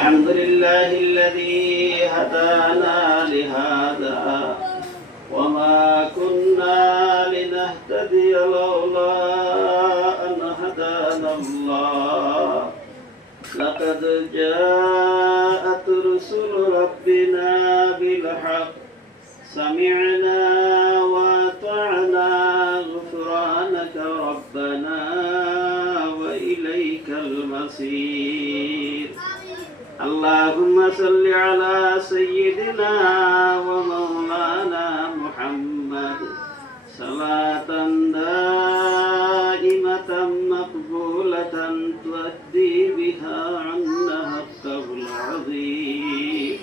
الحمد لله الذي هدانا لهذا وما كنا لنهتدي لولا أن هدانا الله لقد جاءت رسل ربنا بالحق سمعنا وأطعنا غفرانك ربنا وإليك المصير اللهم صل على سيدنا ومولانا محمد صلاة دائمة مقبولة تؤدي بها عنا حقه العظيم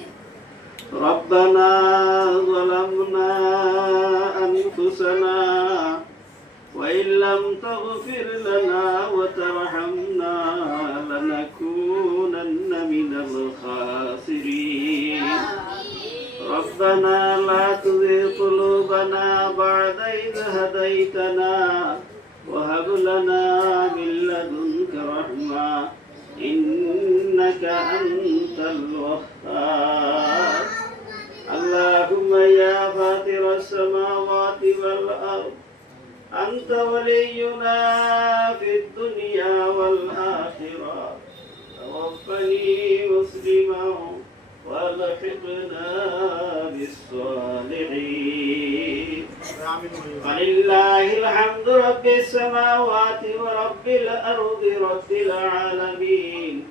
ربنا ظلمنا أنفسنا وإن لم تغفر لنا وترحمنا لنكونن من الخاسرين ربنا لا تزغ قلوبنا بعد إذ هديتنا وهب لنا من لدنك رحمة إنك أنت الوهاب اللهم يا فاطر السماوات والأرض أنت ولينا في الدنيا والآخرة توفني مسلما والحقنا بالصالحين فلله الحمد رب السماوات ورب الأرض رب العالمين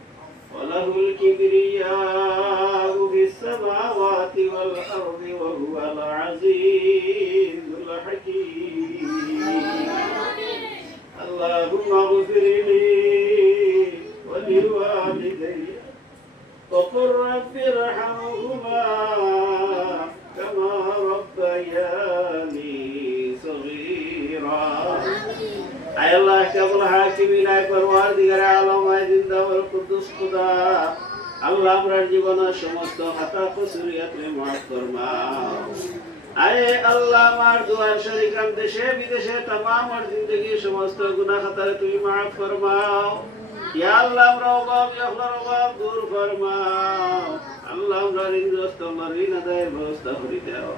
وله الكبرياء في السماوات والأرض وهو العزيز الحكيم اللهم اغفر لي ولوالدي وقل رب ارحمهما كما ربياني صغيرا أي الله كبر حاكمين أي پروردگار عالم أي زندہ والقدس خدا আল্লাহ আমরার জীবনের সমস্ত খাতা কসুরিয়াতকে মাফ ফরমাও আয়ে আল্লাহ আমার দুয়ার শরীকান দেশে বিদেশে तमाम আর জিন্দেগি সমস্ত গুনাহ খাতা তুমি মাফ ফরমাও ইয়া আল্লাহ আমরা অভাব ইয়া অভাব দূর ফরমাও আল্লাহ আমরা ঋণগ্রস্ত ঋণ আদায়ের ব্যবস্থা করে দাও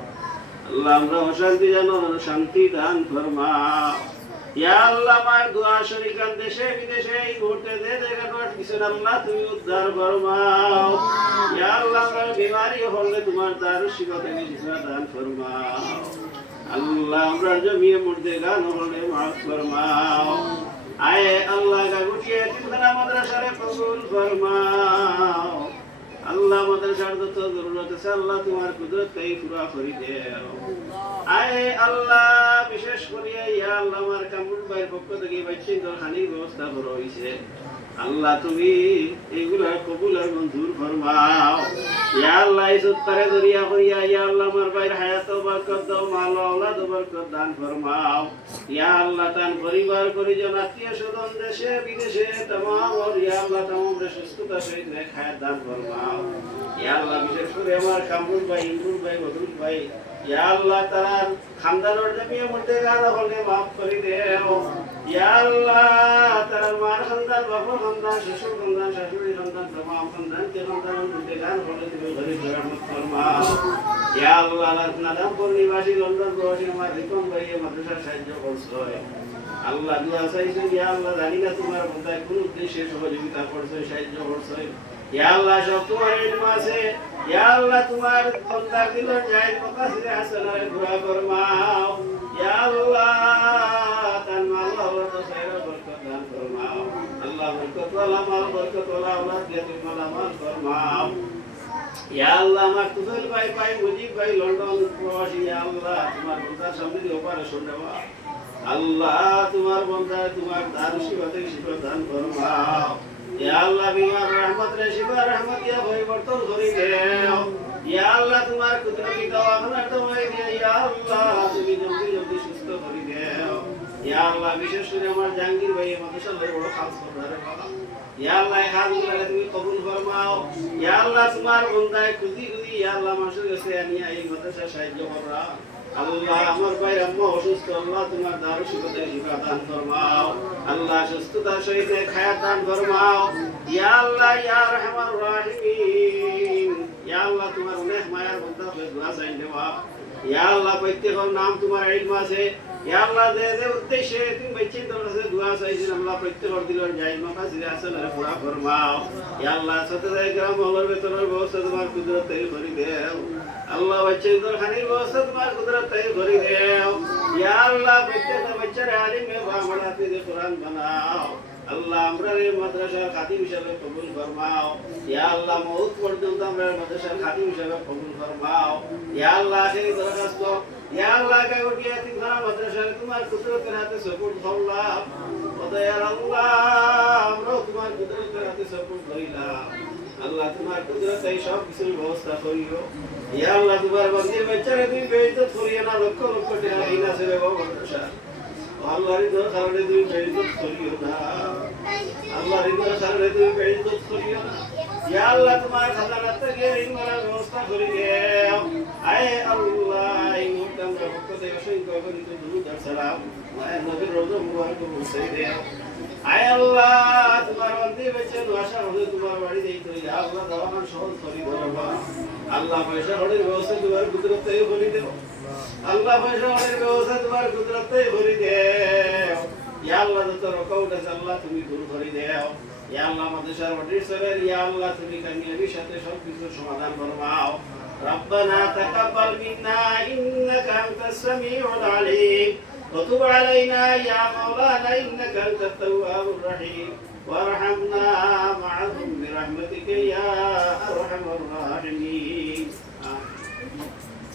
আল্লাহ আমরা অশান্তি যেন শান্তি দান ফরমাও ইয়া আল্লাহ আমার দুয়া শরীকান দেশে বিদেশে এই মুহূর্তে যে জায়গাটা আটকেছেন আল্লাহ তুমি উদ্ধার ফরমাও ইয়া আল্লাহ আমরা বিমারি হলে তোমার দারুশ শিফাতে শিফা দান ফরমাও আল্লাহ আমরা জমিয়ে মুর্দে গান হলে মাফ ফরমাও আয়ে আল্লাহ গাগুটিয়ে তিনখানা মাদ্রাসারে কবুল ফরমাও আল্লাহ মাদ্রাসার যত জরুরত আছে আল্লাহ তোমার কুদরত কে পুরা করে দাও আয়ে আল্লাহ বিশেষ করে ইয়া আল্লাহ আমার কামরুল ভাইয়ের পক্ষ থেকে বাইচিন দরখানির ব্যবস্থা করা হইছে আল্লাহ তুমি এগুলা কবুল আর মঞ্জুর ফরমাও ইয়া আল্লাহ ইসতারে দরিয়া করিয়া ইয়া আল্লাহ আমার ভাইয়ের হায়াত বরকত দাও মাল আওলাদ বরকত দান ফরমাও ইয়া আল্লাহ তান পরিবার পরিজন আত্মীয় স্বজন দেশে বিদেশে तमाम और ইয়া আল্লাহ तमाम রে সুস্থতা সহিত নেক হায়াত দান ফরমাও ইয়া আল্লাহ বিশেষ করে আমার কামরুল ভাই ইমরুল ভাই বদরুল ভাই ইয়া আল্লাহ তাআলা খানদানের জমিয়ে মধ্যে গানা হলে maaf করে দাও ইয়া আল্লাহ তাআলা মার খানদান বাবা খানদান শ্বশুর খানদান শাশুড়ি খানদান तमाम খানদান কে খানদানের মধ্যে গান হলে তুমি গরিব রহমত ফরমাও ইয়া আল্লাহ নাদামপুর নিবাসী লন্ডন প্রবাসী আমার রিপন ভাইয়ে মাদ্রাসা সাহায্য করছো আল্লাহ দুআ চাইছো ইয়া আল্লাহ জানি না তোমার বন্দায় কোন উদ্দেশ্যে সহযোগিতা করছো সাহায্য করছো ইয়া আল্লাহ সব তোমার ইলম আছে ইয়া আল্লাহ তোমার বন্দার দিলের জায়েজ মাকাসিদে হাসানায়ে দোয়া ফরমাও ইয়া আল্লাহ তান মাল আওলাদ খায়র বরকত দান ফরমাও আল্লাহ বরকত ওয়ালা মাল বরকত ওয়ালা আওলাদ দিয়ে তুমি মালামাল ফরমাও ইয়া আল্লাহ আমার তুফাইল ভাই ভাই মুজিব ভাই লন্ডন প্রবাসী ইয়া আল্লাহ তোমার বন্দার সামনে অপারেশন দেওয়া আল্লাহ তোমার বন্দা তোমার দারুশ শিফাতে শিফা দান ফরমাও ইয়া আল্লাহ বিমার রহমত রে শিফা রহমত দিয়া পরিবর্তন করে দাও ইয়া আল্লাহ তোমার কুদরতি দওয়াখানা তোমায় দিয়া ইয়া আল্লাহ তুমি জলদি জলদি সুস্থ করে দাও ইয়া আল্লাহ বিশেষ করে আমার জাহাঙ্গীর ভাই মাদ্রাসার বড় খাস করদারে বাবা ইয়া আল্লাহ হাজুরে তুমি কবুল ফরমাও ইয়া আল্লাহ তোমার বন্দায় খুদি খুদি ইয়া আল্লাহ মাসুর কাছে আনিয়া এই মাদ্রাসা সাহায্য কররা আল্লাহ আমার ভাই আম্মা অসুস্থ আল্লাহ তোমার দারুশ শিফাতে শিফা দান ফরমাও আল্লাহ সুস্থতার সহিত হায়াত দান ফরমাও ইয়া আল্লাহ ইয়া রহমান রাহিম আল্লাহ তোমার অনেক মায়ার বান্দা হয়ে দোয়া চাই দেওয়া ইয়া আল্লাহ প্রত্যেকের নাম তোমার ইলম আছে ইয়া আল্লাহ যে উদ্দেশ্যে তুমি বেঁচে তোর কাছে দোয়া চাইছেন আল্লাহ প্রত্যেকের দিলের যাই মাফা জিরে আসেন আরে পুরা ফরমাও ইয়া আল্লাহ সাথে গ্রাম মহলের ভেতরের ব্যবস্থা তোমার কুদরত তৈরি করে দেও আল্লাহ বাচ্চা তোর খানির ব্যবস্থা তোমার কুদরত তৈরি করে দেও ইয়া আল্লাহ প্রত্যেকটা বাচ্চার আলিমে বাংলা হাফিজে কোরআন বানাও আল্লাহ আমরা এই মাদ্রাসার খাতিম হিসাবে কবুল ফরমাও ইয়া আল্লাহ মউত পর্যন্ত আমরা মাদ্রাসার খাতিম হিসাবে কবুল ফরমাও ইয়া আল্লাহ আখেরি দরখাস্ত ইয়া আল্লাহ কাগরিয়া তিনখানা মাদ্রাসার তোমার কুদরতের হাতে সুপুর্দ করলাম ও দয়ার আল্লাহ আমরা তোমার কুদরতের হাতে সুপুর্দ করিলাম আল্লাহ তোমার কুদরতে সব কিছুর ব্যবস্থা করিও ইয়া আল্লাহ তোমার বান্দির বাচ্চারে তুমি বেইজ্জত করিও না লক্ষ লক্ষ টাকা এই না সেবে মাদ্রাসা আল্লাহর ইজ্জত কারণে তুমি বেইজ্জত করিও না আল্লাহর ইজ্জত কারণে তুমি বেইজ্জত করিও না ইয়া আল্লাহ তোমার খাজানা থেকে ঋণ মারার ব্যবস্থা করে দাও আয় আল্লাহ এই মুহূর্তে আমরা পক্ষ থেকে অসংখ্য অগণিত দুরূদ আর সালাম মায়ের নবীর রওজা মুবারক পৌঁছে দাও আয় আল্লাহ তোমার বান্দি বেঁচে আশা হলে তোমার বাড়ি যাই তো ইয়া আল্লাহ দাওয়ান সহজ করি ধরবা আল্লাহ পয়সা হলের ব্যবস্থা তোমার কুদরতে বলি দেও আল্লাহ পয়সা হলের ব্যবস্থা তোমার কুদরতে বলি দেও ইয়া আল্লাহ যত রকম আছে আল্লাহ তুমি দূর করে দাও ইয়া আল্লাহ মাদ্রাসার ওয়ার্ডের ইয়া আল্লাহ তুমি কামিয়াবির সাথে সব কিছুর সমাধান ফরমাও ربنا تقبل منا إنك أنت السميع العليم وتب علينا يا مولانا إنك أنت التواب الرحيم وارحمنا معهم برحمتك يا أرحم الراحمين